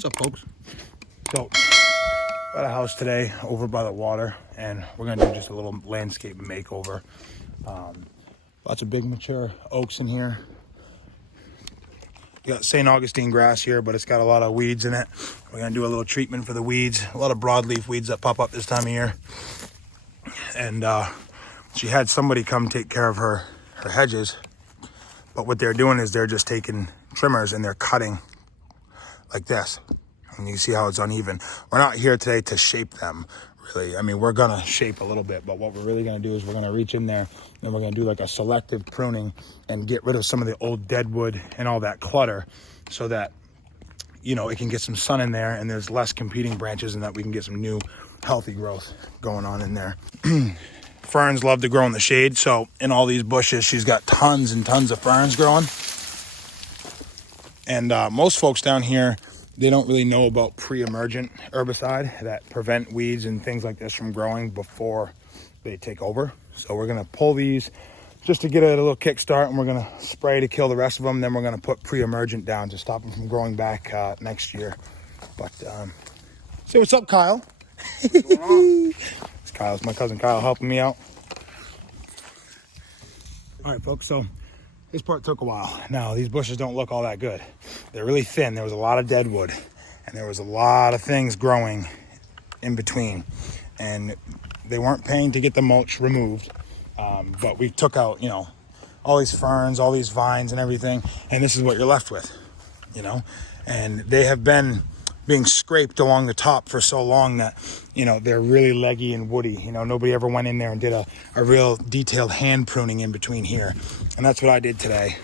What's up, folks? So, at a house today over by the water, and we're gonna do just a little landscape makeover. Lots of big mature oaks in here. You got St. Augustine grass here, but it's got a lot of weeds in it. We're gonna do a little treatment for the weeds. A lot of broadleaf weeds that pop up this time of year. And she had somebody come take care of her hedges, but what they're doing is they're just taking trimmers and they're cutting like this. And you can see how it's uneven. We're not here today to shape them, really. I mean, we're gonna shape a little bit, but what we're really gonna do is we're gonna reach in there and we're gonna do like a selective pruning and get rid of some of the old dead wood and all that clutter so that, you know, it can get some sun in there and there's less competing branches and that we can get some new healthy growth going on in there. Ferns love to grow in the shade, so in all these bushes, she's got tons and tons of ferns growing. And most folks down here, they don't really know about pre-emergent herbicide that prevent weeds and things like this from growing before they take over. So we're gonna pull these just to get a little kickstart, and we're gonna spray to kill the rest of them. Then we're gonna put pre-emergent down to stop them from growing back next year. But say what's up, Kyle. What's going on? It's Kyle. It's my cousin Kyle helping me out. All right, folks. So this part took a while. Now, these bushes don't look all that good. They're really thin. There was a lot of dead wood, and there was a lot of things growing in between. And they weren't paying to get the mulch removed, but we took out, you know, all these ferns, all these vines and everything, and this is what you're left with, you know? And they have been being scraped along the top for so long that, you know, they're really leggy and woody. You know, nobody ever went in there and did a real detailed hand pruning in between here. And that's what I did today.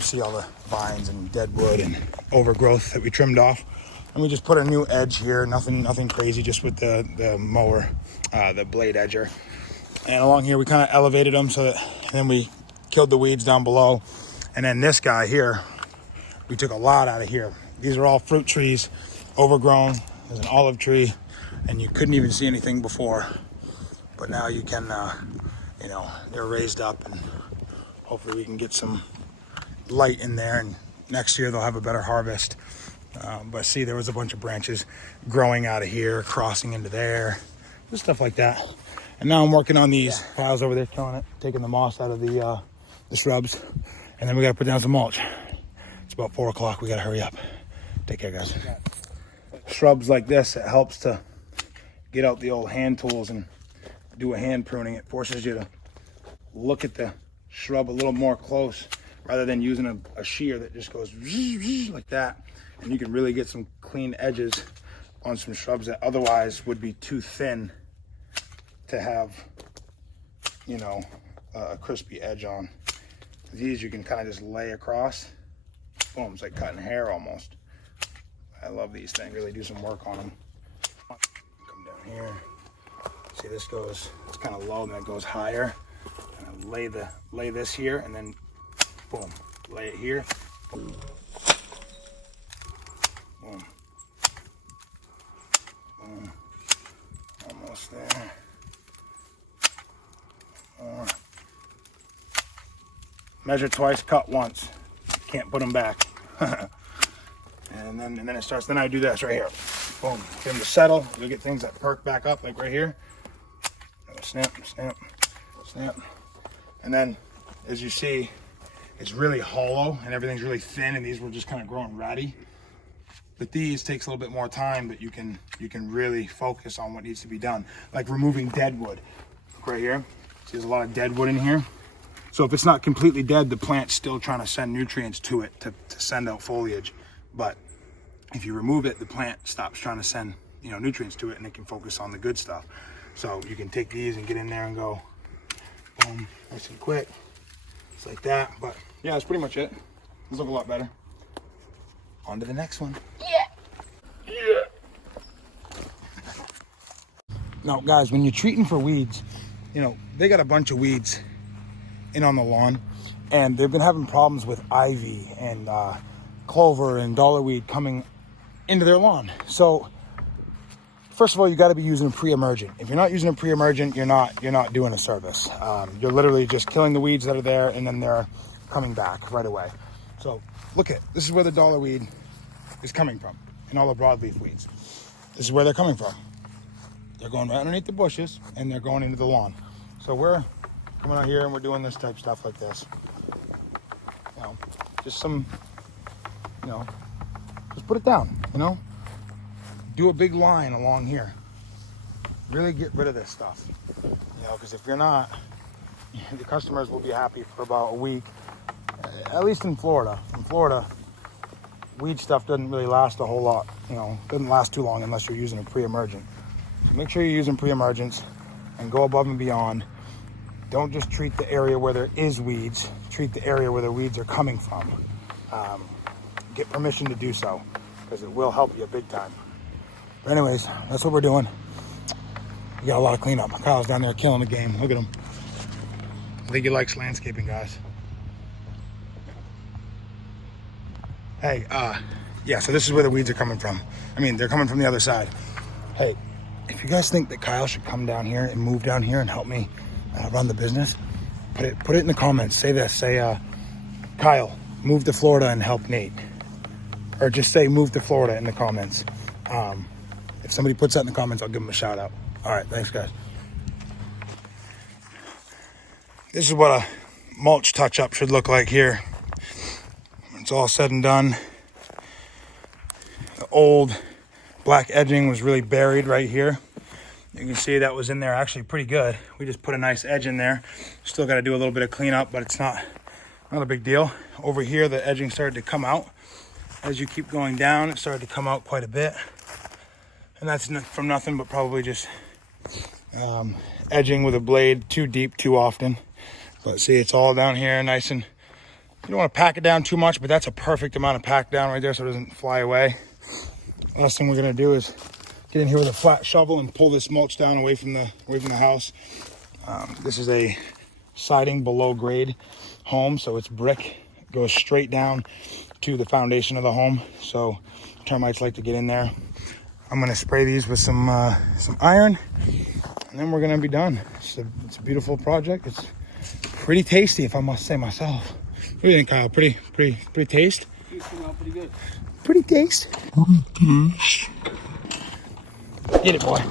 See all the vines and dead wood and overgrowth that we trimmed off. And we just put a new edge here, nothing crazy, just with the mower, the blade edger. And along here, we kind of elevated them so that, and then we killed the weeds down below. And then this guy here, we took a lot out of here. These are all fruit trees, overgrown. There's an olive tree, and you couldn't even see anything before. But now you can, you know, they're raised up, and hopefully we can get some light in there, and next year they'll have a better harvest. But see, there was a bunch of branches growing out of here, crossing into there, just stuff like that. And now I'm working on these piles over there, killing it, taking the moss out of the shrubs, and then we got to put down some mulch. It's about 4 o'clock. We got to hurry up. Take care, guys. Shrubs like this, it helps to get out the old hand tools and do a hand pruning. It forces you to look at the shrub a little more close rather than using a shear that just goes like that. And you can really get some clean edges on some shrubs that otherwise would be too thin to have, you know, a crispy edge on. These you can kind of just lay across. Boom, it's like cutting hair almost. I love these things, really do some work on them. Come down here. See, this goes, it's kind of low and then it goes higher. And I lay this here and then boom, lay it here. Boom. Boom. Boom. Almost there. More. Measure twice, cut once. Can't put them back. and then it starts. Then I do this right here. Boom. Get them to settle. You'll get things that perk back up, like right here. Snap, snap, snap. And then, as you see, it's really hollow and everything's really thin, and these were just kind of growing ratty. But these takes a little bit more time, but you can really focus on what needs to be done. Like removing dead wood. Look right here. See, there's a lot of dead wood in here. So if it's not completely dead, the plant's still trying to send nutrients to it to send out foliage. But if you remove it, the plant stops trying to send, you know, nutrients to it, and it can focus on the good stuff. So you can take these and get in there and go, boom, nice and quick. It's like that. But yeah, that's pretty much it. These look a lot better. On to the next one. Yeah. Now, guys, when you're treating for weeds, you know, they got a bunch of weeds in on the lawn, and they've been having problems with ivy and clover and dollarweed coming into their lawn. So first of all, you got to be using a pre-emergent. If you're not using a pre-emergent, you're not doing a service. You're literally just killing the weeds that are there, and then they're coming back right away. So look at this is where the dollarweed is coming from. and all the broadleaf weeds. This is where they're coming from. They're going right underneath the bushes and they're going into the lawn. So we're coming out here and we're doing this type stuff like this. You know, just some, you know, just put it down, you know. Do a big line along here. Really get rid of this stuff, you know, because if you're not, the customers will be happy for about a week, at least in Florida. In Florida, weed stuff doesn't really last a whole lot, you know, doesn't last too long unless you're using a pre-emergent. So make sure you're using pre-emergents and go above and beyond. Don't just treat the area where there is weeds, treat the area where the weeds are coming from. Get permission to do so, because it will help you big time. But anyways, that's what we're doing. We got a lot of cleanup. Kyle's down there killing the game. Look at him. I think he likes landscaping, guys. Hey, yeah, so this is where the weeds are coming from. I mean, they're coming from the other side. Hey, if you guys think that Kyle should come down here and move down here and help me run the business, put it in the comments. Say this, say, Kyle, move to Florida and help Nate. Or just say move to Florida in the comments. If somebody puts that in the comments, I'll give them a shout out. All right, thanks, guys. This is what a mulch touch-up should look like here. It's all said and done. The old black edging was really buried right here. You can see that was in there actually pretty good. We just put a nice edge in there. Still got to do a little bit of cleanup, but it's not a big deal. Over here, the edging started to come out. As you keep going down, it started to come out quite a bit. And that's from nothing but probably just edging with a blade too deep too often. But see, it's all down here nice, and you don't want to pack it down too much, but that's a perfect amount of pack down right there so it doesn't fly away. The last thing we're gonna do is get in here with a flat shovel and pull this mulch down away from the house. This is a siding below grade home, so it's brick. It goes straight down to the foundation of the home, so termites like to get in there. I'm gonna spray these with some iron, and then we're gonna be done. It's a beautiful project. It's pretty tasty, if I must say myself. What do you think, Kyle? Pretty taste? It's come out pretty good. Pretty taste. Get it, boy.